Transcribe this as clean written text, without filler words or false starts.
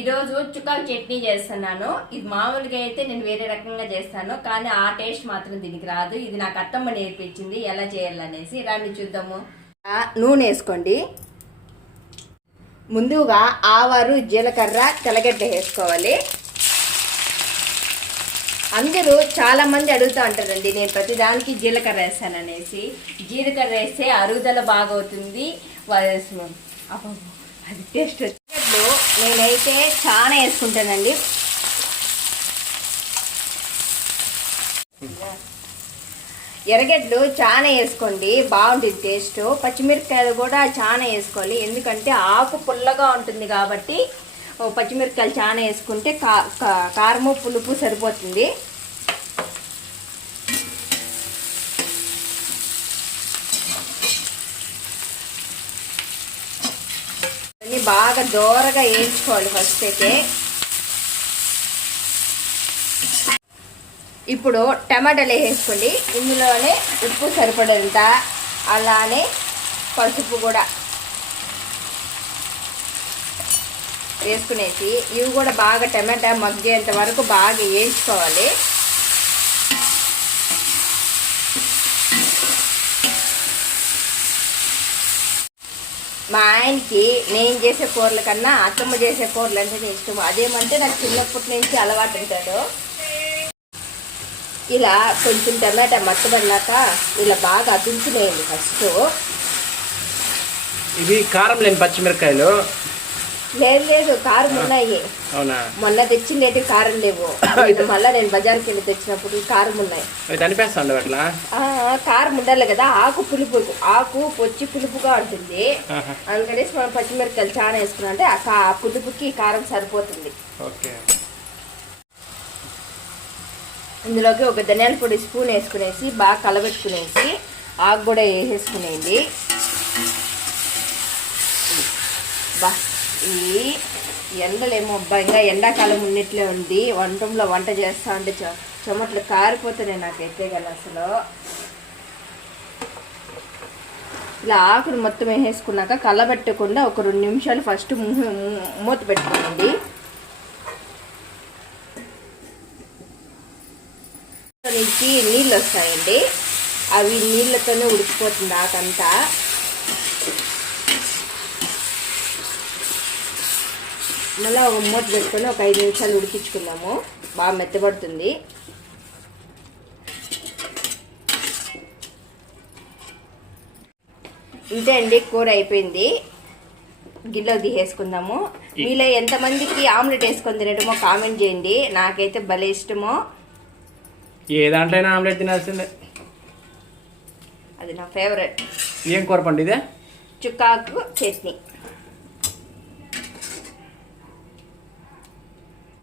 ఈరోజు చుక్కాకు చట్నీ చేస్తున్నాను. ఇది మామూలుగా అయితే నేను వేరే రకంగా చేస్తాను, కానీ ఆ టేస్ట్ మాత్రం దీనికి రాదు. ఇది నాకు అత్తమ్మ నేర్పించింది ఎలా చేయాలనేసి. రండి చూద్దాము. నూనె వేసుకోండి. ముందుగా ఆవారు, జీలకర్ర, తెల్లగడ్డ వేసుకోవాలి. అందరూ చాలా మంది అడుగుతూ ఉంటారండి, నేను ప్రతిదానికి జీలకర్ర వేస్తాననేసి. జీలకర్ర వేస్తే అరుగుదల బాగా అవుతుంది, అది టేస్ట్ వచ్చినట్లు నేనైతే చాలా వేసుకుంటానండి. ఎర్రగడ్డలు చాలా వేసుకోండి, బాగుంటుంది టేస్ట్. పచ్చిమిరపకాయలు కూడా చాలా వేసుకోవాలి, ఎందుకంటే ఆకు పుల్లగా ఉంటుంది కాబట్టి పచ్చిమిరపకాయలు చాలా వేసుకుంటే కారము పులుపు సరిపోతుంది. అన్నీ బాగా దోరగా వేయించుకోవాలి ఫస్ట్ అయితే. ఇప్పుడు టమాటాలు వేసుకోండి. ఇందులోనే ఉప్పు సరిపడంత, అలానే పసుపు కూడా వేసుకునేసి ఇవి కూడా బాగా టమాటా మగ్గేంత వరకు బాగా వేయించుకోవాలి. మా ఆయనకి నేను చేసే కూరల కన్నా అత్తమ్మ చేసే కూరలు అంటే ఇష్టం. అదేమంటే నాకు చిన్నప్పటి నుంచి అలవాటు ఉంటాడు. ఇలా కొంచెం టమాటా మట్టబడినాక ఇలా బాగా అదుల్చునేయండి ఫస్ట్. ఇవి కారం లేని పచ్చిమిరపకాయలు లేదు, కారం ఉన్నాయి. మొన్న తెచ్చిండేటి కారం లేవు, మళ్ళీ నేను బజార్కి వెళ్ళి తెచ్చినప్పుడు కారం ఉన్నాయి. అట్లా కారం ఉండాలి కదా, ఆకు పులుపు, ఆకు పొచ్చి పులుపుగా ఉంటుంది. అందుకనేసి మనం పచ్చిమిరపకాయలు చాలా వేసుకున్నాం అంటే ఆ పులుపుకి కారం సరిపోతుంది. ఇందులోకి ఒక ధనియాల పొడి స్పూన్ వేసుకునేసి బాగా కలబెట్టుకునేసి ఆకు కూడా వేసేసుకునేది. ఈ ఎండలేమో ఇంకా ఎండాకాలం ఉన్నట్లే ఉంది. వంటంలో వంట చేస్తా ఉంటే చెమట్లు కారిపోతున్నాయి నాకైతే కదా అసలు. ఇలా ఆకును మొత్తం వేసేసుకున్నాక కలబెట్టకుండా ఒక 2 నిమిషాలు ఫస్ట్ మూత పెట్టుకోండి. నుంచి నీళ్ళు వస్తాయండి, అవి నీళ్ళతోనే ఉడికిపోతుంది ఆకంతా. మళ్ళీ ఒక మూత పెట్టుకొని ఒక 5 నిమిషాలు ఉడికించుకుందాము, బాగా మెత్తబడుతుంది. ఇంతే అండి, కూర అయిపోయింది. గిన్నెలో తీసేసుకుందాము. మీలో ఎంతమందికి ఆమ్లెట్ వేసుకొని తినటమో కామెంట్ చేయండి. నాకైతే భలే ఇష్టమో. ఏ దాంట్లో ఆమ్లెట్ తినాల్సిందే, అది నా ఫేవరెట్. ఏం కూర పండు ఇదే? చుక్కాకు చట్నీ.